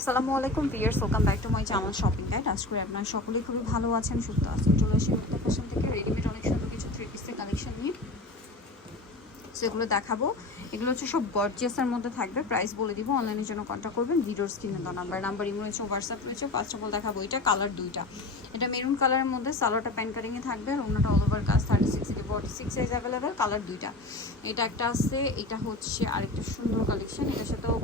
আসসালামু আলাইকুম viewers welcome back to my Jamal shopping guide. আজ করে আপনারা সকলেই খুবই ভালো আছেন, সুস্থ আছেন, চলে আসি উত্তর ফ্যাশন থেকে। রেডিমেড অনেক সুন্দর কিছু থ্রি পিসের কালেকশন নিয়ে। সেগুলো দেখাবো। এগুলো হচ্ছে সব গর্জিয়াসের মধ্যে থাকবে। প্রাইস বলে দিব অনলাইনের জন্য কন্ট্যাক্ট করবেন ভিডিওর স্ক্রিনে দেওয়া নাম্বার নাম্বার ইমো রয়েছে হোয়াটসঅ্যাপ রয়েছে ফার্স্ট অফ অল দেখাবো এটা কালার দুইটা। এটা মেরুন কালারের মধ্যে সালোয়ারটা প্যান্ট কাটিংয়ে থাকবে আর অন্যটা অল ওভার কাজ থার্টি সিক্স থেকে forty six size available colour দুইটা। এটা একটা আছে এটা হচ্ছে আরেকটা সুন্দর কালেকশন এটার সাথেও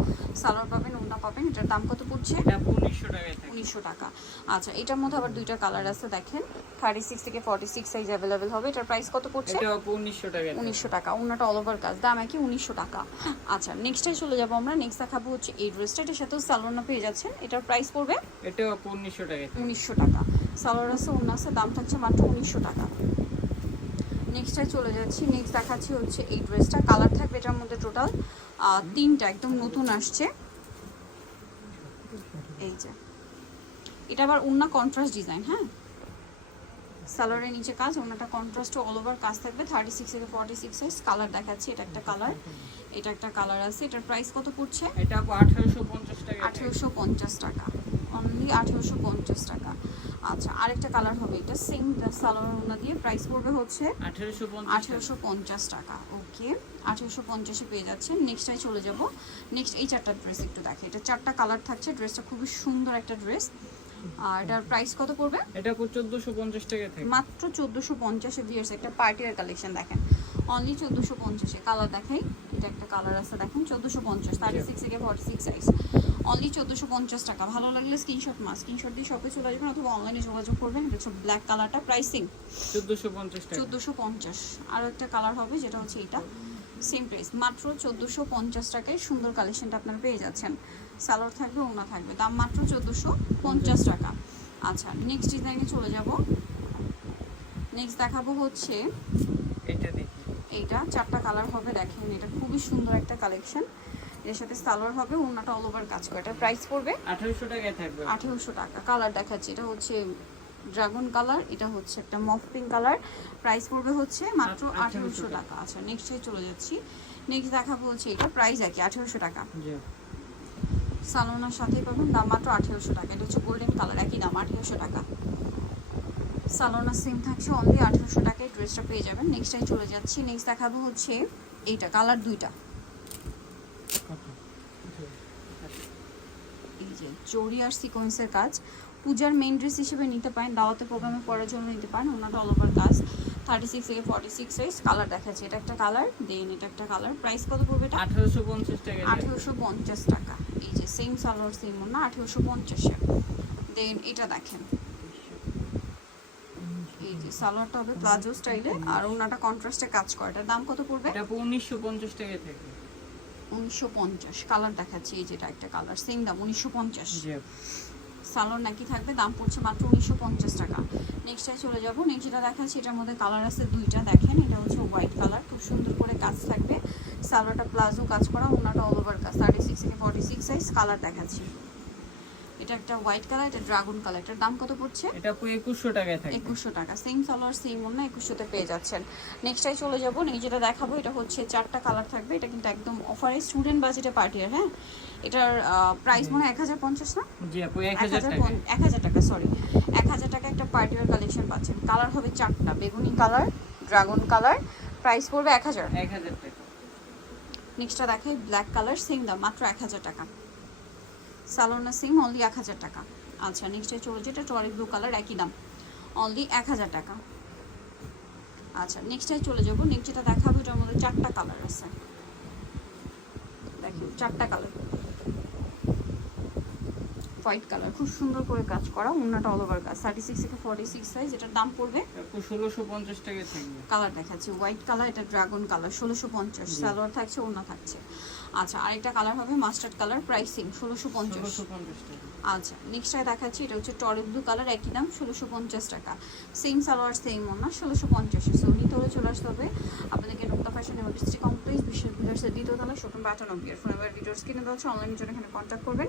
সালোয়ার পাবেন ওনা পাবেন এটার দাম কত পড়ছে? এটা উনিশশো টাকায় থাকে। উনিশশো টাকা। আচ্ছা এটার মধ্যে আবার দুইটা কালার আছে দেখেন। থার্টি সিক্স থেকে ফর্টি সিক্স সাইজ অ্যাভেলেবেল হবে এটার প্রাইস কত পড়ছে? উনিশশো থাকে। উনিশশো টাকা ওনাটা অল ওভার কাজ দাম একই উনিশশো টাকা। আচ্ছা নেক্সটে চলে যাব আমরা। নেক্সট দেখাবো হচ্ছে এই ড্রেসটা এটার সাথেও সালোয়ার পেয়ে যাচ্ছেন। এটার প্রাইস পড়বে এটা উনিশশো থাকে। উনিশশো টাকা। সালোয়ার আছে অন্য আছে দাম থাকছে মাত্র উনিশশো টাকা। নেক্সটে চলে যাচ্ছি। নেক্সট দেখাচ্ছি হচ্ছে এই ড্রেসটা কালার থাকবে এটার মধ্যে টোটাল তিনটা একদম নতুন আসছে। এই যে। এটা আবার উন্না কন্ট্রাস্ট ডিজাইন হ্যাঁ? সালোয়ারের নিচে কাজ ওনাটা কন্ট্রাস্ট অল ওভার কাজ থাকবে থার্টি সিক্স থেকে ফর্টি সিক্স সাইজ কালার দেখাচ্ছি এটা একটা কালার এটা একটা কালার আছে এটার প্রাইস কত পড়ছে? এটা আঠারোশো পঞ্চাশ টাকা আঠেরোশো পঞ্চাশ টাকা অনলি আঠেরোশো পঞ্চাশ টাকা। আচ্ছা আরেকটা কালার হবে এটা সেম সালোয়ার ওনা দিয়ে প্রাইস পড়বে হচ্ছে আঠারোশো পঞ্চাশ আঠেরোশো পঞ্চাশ টাকা ওকে আঠেরোশো পঞ্চাশে পেয়ে যাচ্ছেন। নেক্সটাই চলে যাব। নেক্সট এই চারটা ড্রেস একটু দেখে এটা চারটা কালার থাকছে ড্রেসটা খুবই সুন্দর একটা ড্রেস আর এটার প্রাইস কত পড়বে? এটা আপু চোদ্দশো পঞ্চাশ থাকে। মাত্র চোদ্দোশো পঞ্চাশে ভিয়ার্স একটা কালেকশন দেখেন। অনলি চোদ্দোশো পঞ্চাশে কালার দেখাই। এটা একটা কালার আছে দেখেন চোদ্দোশো পঞ্চাশ। থার্টি সিক্স থেকে ফর্টি সিক্স সাইজ অনলি চোদ্দোশো পঞ্চাশ টাকা। ভালো লাগলে স্ক্রিনশট মাস স্ক্রিনশট দিয়ে শপে চলে আসবেন অথবা অনলাইনে যোগাযোগ করবেন। এটা হচ্ছে ব্ল্যাক কালারটা প্রাইসিং চোদ্দশো পঞ্চাশ টাকা। চোদ্দোশো পঞ্চাশ। আরও একটা কালার হবে যেটা হচ্ছে এটা। সেম প্রাইস মাত্র চোদ্দোশো পঞ্চাশ টাকায় সুন্দর কালেকশনটা আপনারা পেয়ে যাচ্ছেন। সালোয়ার থাকবে ওনা থাকবে। দাম মাত্র চোদ্দোশো পঞ্চাশ টাকা। আচ্ছা নেক্সট ডিজাইনে চলে যাব। নেক্সট দেখাবো হচ্ছে এটা দেখি। এইটা চারটা কালার হবে দেখেন এটা খুবই সুন্দর একটা কালেকশন এর সাথে সালোয়ার হবে ওনাটা অল ওভার কাজ করে। এটা প্রাইস পড়বে আঠারোশো টাকায় থাকবে। আঠেরোশো টাকা। কালার দেখাচ্ছে এটা হচ্ছে ড্রাগন কালার এটা হচ্ছে একটা মফ পিঙ্ক কালার প্রাইস পড়বে হচ্ছে মাত্র আঠেরোশো টাকা। আচ্ছা নেক্সটে চলে যাচ্ছি। নেক্সট দেখাবো হচ্ছে এটা প্রাইস একই আঠেরোশো টাকা। সালোনার সাথেই পাবেন। দাম মাত্র আঠেরোশো টাকা। এটা হচ্ছে গোল্ডেন কালার একই দাম আঠেরোশো টাকা। সালোনা সেম থাকছে অনলি আঠেরোশো টাকায়। ড্রেসটা পেয়ে যাবেন। নেক্সট চলে যাচ্ছি। নেক্সট দেখাবো হচ্ছে এইটা কালার দুইটা। এই যে চৌরি আর সিকোয়েন্সের কাজ। পূজার মেইন ড্রেস হিসেবে নিতে পারেন। দাওয়াতে প্রোগ্রামে পরার জন্য নিতে পারেন। ওনাটা অল ওভার কাজ। থার্টি সিক্স থেকে ফর্টি সিক্স সাইজ কালার দেখাচ্ছে। এটা একটা কালার দেন এটা একটা কালার প্রাইস কত পড়বে আঠারোশো পঞ্চাশ থাকে। আঠেরোশো পঞ্চাশ টাকা। সেম সালোয়ার সেম না আঠেরোশো পঞ্চাশে। দেন এটা দেখেন। এই যে সালোয়ারটা হবে প্লাজো স্টাইলে আর ওনাটা কন্ট্রাস্টে কাজ করে। এটার দাম কত পড়বে? এটা পঞ্চাশ টাকায় থাকে। উনিশশো পঞ্চাশ। কালার দেখাচ্ছি এই যেটা একটা কালার সেম দাম উনিশশো পঞ্চাশ। জি। আপু। সালোয়ার নাকি থাকবে, দাম পড়ছে মাত্র উনিশশো পঞ্চাশ টাকা। নেক্সটে চলে যাব। নেক্সট যেটা দেখাচ্ছি, এটার মধ্যে কালার আছে দুইটা, দেখেন, এটা হচ্ছে হোয়াইট কালার খুব সুন্দর করে কাজ থাকবে। সালোয়ারটা প্লাজো কাজ করা, ওনাটা অল ওভার কাজ থার্টি সিক্স থেকে ফর্টি সিক্স সাইজ কালার দেখাচ্ছি। এটা একটা হোয়াইট কালার এটা ড্রাগন কালার এটার দাম কত পড়ছে? এটা আপু একুশশো টাকায় থাকে একুশশো টাকা। সেম সালোয়ার সেম অন্য একুশশোতে পেয়ে যাচ্ছেন। নেক্সটাই চলে যাব। নেক্সট যেটা দেখাবো এটা হচ্ছে চারটা কালার থাকবে। এটা কিন্তু একদম অফারে স্টুডেন্ট বাজেটে পার্টিয়ার হ্যাঁ? এটার প্রাইস মনে হয় এক হাজার পঞ্চাশ না? জি আপু এক এক হাজার হাজার টাকা পঞ্চ- এক হাজার টাকা সরি এক হাজার টাকা একটা পার্টিওয়ার কালেকশন পাচ্ছেন। কালার হবে চারটা। বেগুনি কালার ড্রাগন কালার প্রাইস পড়বে এক হাজার। এক হাজার টাকা। নেক্সটটা দেখাই ব্ল্যাক কালার সেম দাম মাত্র এক হাজার টাকা। সালোনা সিং অনলি এক হাজার টাকা। আচ্ছা নেক্সটে চলে যেটা টরি ব্লু কালার একই দাম। অনলি এক হাজার টাকা। আচ্ছা নেক্সটে চলে যাব। নেক্সট যেটা দেখাবো, এটার মধ্যে চারটা কালার আছে। দেখি, চারটা কালার হোয়াইট কালার খুব সুন্দর করে কাজ করা অন্যটা অল ওভার কাজ। থার্টি সিক্স থেকে ফর্টি সিক্স সাইজ এটার দাম পড়বে? ষোলোশো পঞ্চাশ টাকায় থাকবে। কালার দেখাচ্ছি হোয়াইট কালার এটা ড্রাগন কালার ষোলোশো পঞ্চাশ। সালোয়ার থাকছে ওনা থাকছে। আচ্ছা আরেকটা কালার হবে মাস্টার্ড কালার প্রাইসিং ষোলোশো পঞ্চাশ। টাকা। আচ্ছা নেক্সটটা দেখাচ্ছি এটা হচ্ছে টরে ব্লু কালার একই দাম ষোলোশো পঞ্চাশ টাকা। সেম সালোয়ার সেম ওনা ষোলোশো পঞ্চাশ। সো নিতে হলে চলে আসতে হবে আপনাদেরকে নোক্তা ফ্যাশন এবং ডিস্ট্রিক্ট কমপ্লেক্স বিশ্ববিদ্যালয়ের দ্বিতীয় তলা শোটন বাটানব্বই ফোন নাম্বার ভিডিওস কিনে দেওয়া হচ্ছে অনলাইনের জন্য এখানে কন্ট্যাক্ট করবেন।